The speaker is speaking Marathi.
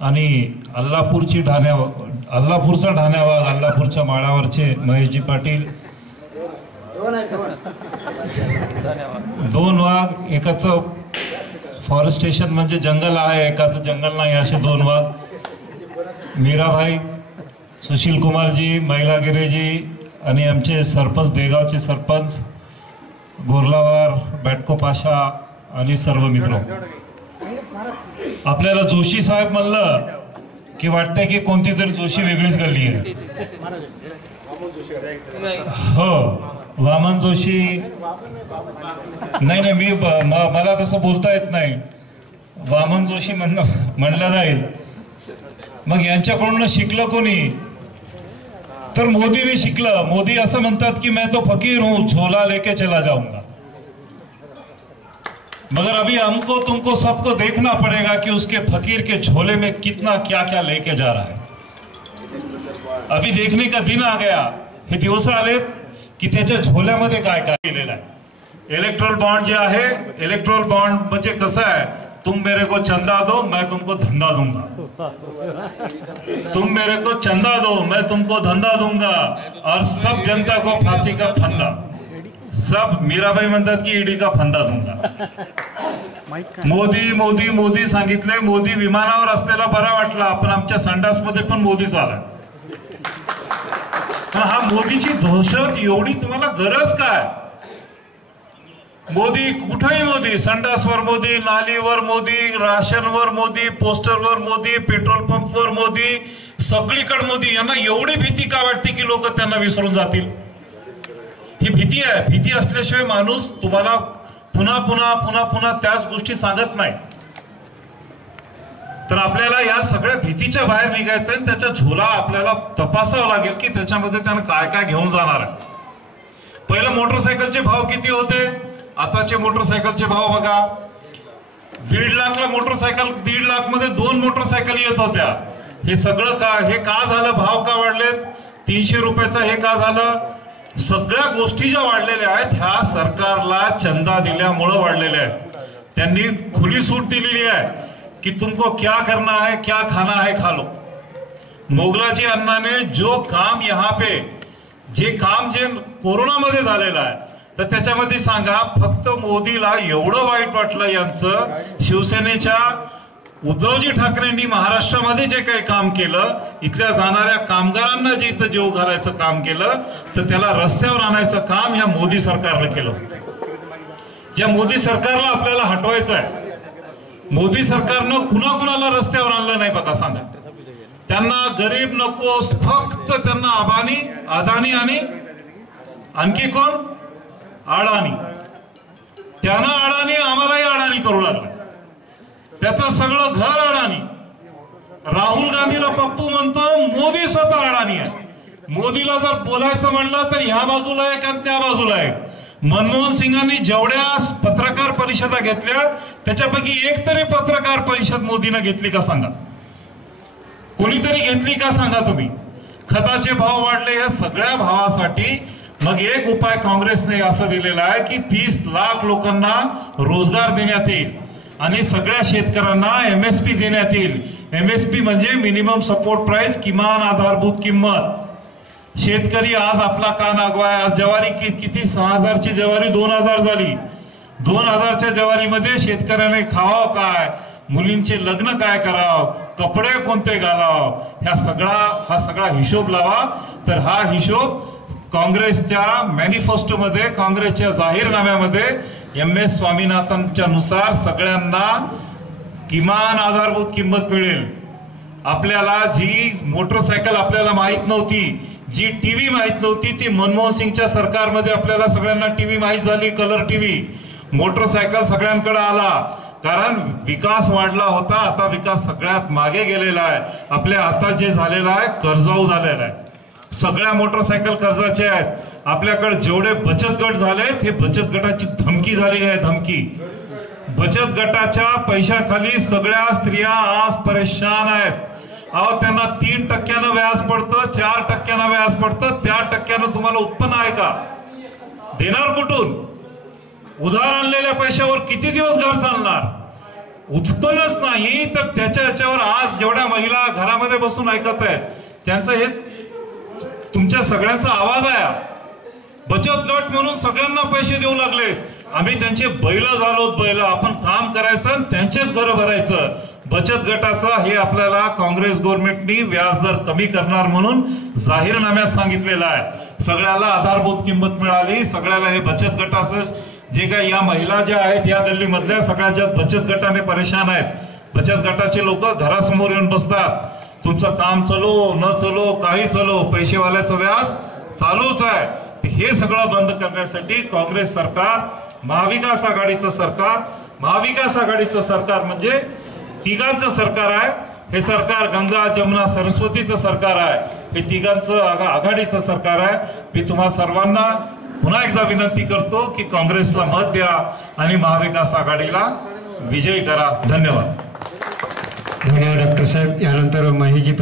आणि अल्लापूरचा ढाण्यावाग, अल्लापूरच्या माळावरचे महेशजी पाटील, 2 वाघ, एकाचं फॉरेस्ट स्टेशन म्हणजे जंगल आहे, एकाचं जंगल नाही, असे 2 वाघ, मीराभाई, सुशील कुमारजी, महिला गिरेजी आणि आमचे सरपंच, देगावचे सरपंच गोरलावार, बॅटको पाशा आणि सर्व मित्र. आपल्याला जोशी साहेब म्हणलं की वाटतंय की कोणती तरी जोशी वेगळीच गल्ली आहे. हो, वामन जोशी नाही, मी मला तसं बोलता येत नाही. वामन जोशी म्हणलं जाईल. मग यांच्याकडून शिकलं कोणी? तर मोदीने शिकलं. मोदी असं म्हणतात की मैं तो फकीर हूं, झोला लेके चला जाऊंगा. मगर अभी हमको तुमको सबको देखना पड़ेगा कि उसके फकीर के झोले में कितना क्या क्या लेके जा रहा है. अभी देखने का दिन आ गया. हे दिवस आलेत की त्याच्या झोल्यामध्ये काय काय केलेलं आहे. इलेक्ट्रल बॉन्ड जे आहे, इलेक्ट्रल बॉन्ड म्हणजे कसं आहे, तुम मेरे को चंदा दो मैं तुमको धंधा दूंगा, तुम मेरे को चंदा दो मैं तुमको धंधा दूंगा और सब जनता को फांसी का फंदा. सब मीराबाई म्हणतात की ईडी का फंदा दूंगा. मोदी मोदी मोदी सांगितले. मोदी विमानावर असलेला बरा वाटला, पण आमच्या संडासमध्ये पण मोदीच आला. हा मोदीची दहशत एवढी तुम्हाला गरज काय? मोदी कुठेही मोदी, संडासवर मोदी, नालीवर मोदी, राशनवर मोदी, पोस्टरवर मोदी, पेट्रोल पंपवर मोदी, सगळीकडे मोदी. यांना एवढी भीती का वाटते की लोक त्यांना विसरून जातील? ही भीती आहे. भीती असल्याशिवाय माणूस तुम्हाला पुन्हा पुन्हा पुन्हा पुन्हा त्याच गोष्टी सांगत नाही. तर आपल्याला या सगळ्या भीतीच्या बाहेर निघायचं आहे. त्याचा झोला आपल्याला तपासावा लागेल की त्याच्यामध्ये त्यानं काय काय घेऊन जाणार आहे. पहिलं मोटरसायकलचे भाव किती होते, आताचे मोटरसायकलचे भाव बघा. 1.5 लाखला मोटरसायकल, 1.5 लाख मध्ये 2 मोटरसायकल येत होत्या. हे सगळं का, हे का झालं? भाव का वाढलेत? 300 रुपयाचा हे का झालं? सगळ्या गोष्टी ज्या वाढलेल्या आहेत ह्या सरकारला चंदा दिल्यामुळे वाढलेल्या आहेत. त्यांनी खुली सूट दिलेली आहे कि तुमको क्या करना है, क्या खाना है, खा लो. मोगलाजी अण्णाने जो काम यहाँ पे, जे काम जे कोरोनामध्ये झालेलं आहे, तर त्याच्यामध्ये सांगा फक्त मोदीला एवढं वाईट वाटलं यांचं, शिवसेनेच्या उद्धवजी ठाकरेंनी महाराष्ट्रामध्ये जे काही काम केलं, इथल्या जाणाऱ्या कामगारांना जे इथं जीव घालायचं काम केलं, तर त्याला रस्त्यावर आणायचं काम ह्या मोदी सरकारने केलं. ज्या मोदी सरकारला आपल्याला हटवायचं आहे, मोदी सरकारनं कुणाकुणाला रस्त्यावर आणलं नाही बघा, सांगा. त्यांना गरीब नको, फक्त त्यांना अदानी आणि आणखी कोण? अडाणी. त्यांना अडाणी, आम्हालाही अडाणी करू लागला. त्याचं सगळं घर अडाणी. राहुल गांधीला पप्पू म्हणतो, मोदी स्वतः अडाणी आहे. मोदीला जर बोलायचं म्हणलं तर ह्या बाजूला आहे का त्या बाजूला आहे. मनमोहन सिंगांनी जेवढ्या पत्रकार परिषदा घेतल्या त्याच्यापैकी एक तरी पत्रकार परिषद मोदीने घेतली का सांगा? कोणीतरी घेतली का सांगा तुम्ही? खताचे भाव वाढले, या सगळ्या भावासाठी मग एक उपाय काँग्रेसने असं दिलेला आहे की 30 लाख लोकांना रोजगार देण्यात येईल आणि सगळ्या शेतकऱ्यांना MSP देण्यात येईल. MSP म्हणजे मिनिमम सपोर्ट प्राइस, किमान आधारभूत किंमत. शेतकरी आज आपला कान आगवाय. आज ज्वारी किती? 6000 ची ज्वारी 2000 झाली. 2000च्या ज्वारीमध्ये शेतकऱ्याने खावावं काय, मुलींचे लग्न काय करावं, कपडे कोणते घालाव, हा सगळा हिशोब लावा. तर हा हिशोब काँग्रेसच्या मॅनिफेस्टोमध्ये, काँग्रेसच्या जाहीरनाम्यामध्ये MS स्वामीनाथनच्या नुसार सगळ्यांना किमान आधारभूत किंमत मिळेल. आपल्याला जी मोटरसायकल आपल्याला माहित नव्हती, जी टीव्ही माहित नव्हती, ती मनमोहन सिंगच्या सरकारमध्ये आपल्याला सगळ्यांना टीव्ही माहित झाली, कलर टीव्ही. मोटरसायकल सगळ्यांकडे आला कारण विकास वाढला होता. आता विकास सगळ्यात मागे गेलेला आहे. आपल्या आता जे झालेलं आहे कर्जाऊ झालेलं आहे. सगळ्या मोटरसायकल कर्जाचे आहेत. आपल्याकडे जेवढे बचत गट झालेत, हे बचत गटाची धमकी झालेली आहे. धमकी. बचत गटाच्या पैशाखाली सगळ्या स्त्रिया आज परेशान आहेत. अहो, त्यांना 3% व्याज पडतं, 4% व्याज पडतं. त्या टक्क्यानं तुम्हाला उत्पन्न आहे का? देणार कुठून? उधार आणलेल्या पैशावर किती दिवस घर चालणार? उत्पन्नच नाही तर त्याच्यावर आज जेवढ्या महिला घरामध्ये बसून ऐकत आहेत त्यांचं हे तुमच्या सगळ्यांचा आवाज आहे. बचत गट म्हणून सगळ्यांना पैसे देऊ लागले. आम्ही त्यांचे बैल झालो. बैल आपण काम करायचं आणि त्यांचेच घर भरायचं. बचत गटाचा हे आपल्याला काँग्रेस गव्हर्नमेंटनी व्याजदर कमी करणार म्हणून जाहीरनाम्यात सांगितलेलं आहे. सगळ्याला आधारभूत किंमत मिळाली. सगळ्याला हे बचत गटाचं जे काही या महिला ज्या आहेत या गल्लीमधल्या सगळ्या ज्या बचत गटाने परेशान आहेत. बचत गटाचे लोक घरासमोर येऊन बसतात. तुमचं काम चलो न चलो काही चलो पैसेवाल्याचं व्याज चालूच आहे. हे सगळं बंद करण्यासाठी काँग्रेस सरकार महाविकास आघाडीचं सरकार म्हणजे तिघांचं सरकार आहे. हे सरकार गंगा जमुना सरस्वतीचं सरकार आहे. हे तिघांचं आघाडीचं सरकार आहे. मी तुम्हा सर्वांना पुन्हा एकदा विनंती करतो की काँग्रेसला मत द्या आणि महाविकास आघाडीला विजयी करा. धन्यवाद. धन्यवाद डॉक्टर साहेब. यानंतर महेशजी